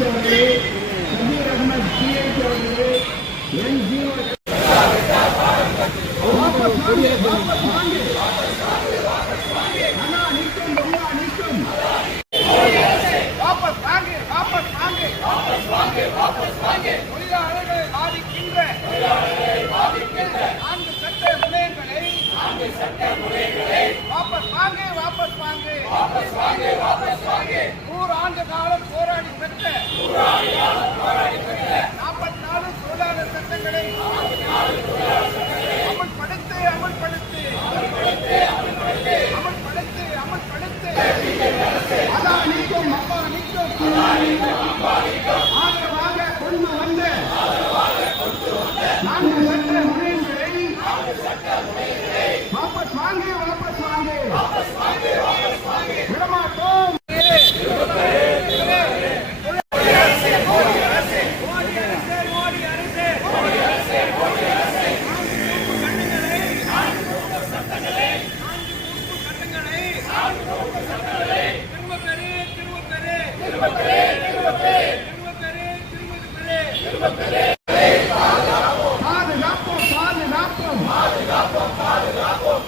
ரமேஷ் அவர்களே, சபீர் அகமது சிஐடி அவர்களே, N0 தொழிலாளர்களை பாதிக்கின்ற 4 சட்ட முனையங்களை வாபஸ் வாங்க. 100 ஆண்டு காலம் போராடி பெற்ற 44 தொழிலாளர் சட்டங்களை அமல்படுத்து. அதா நிற்கும் அப்பா நிற்கும் ஆதரவாக கொண்டு வந்த 4 சட்ட முனையங்களை வாபஸ் வாங்க. விடமாட்டோம். பாதுகாப்போம்.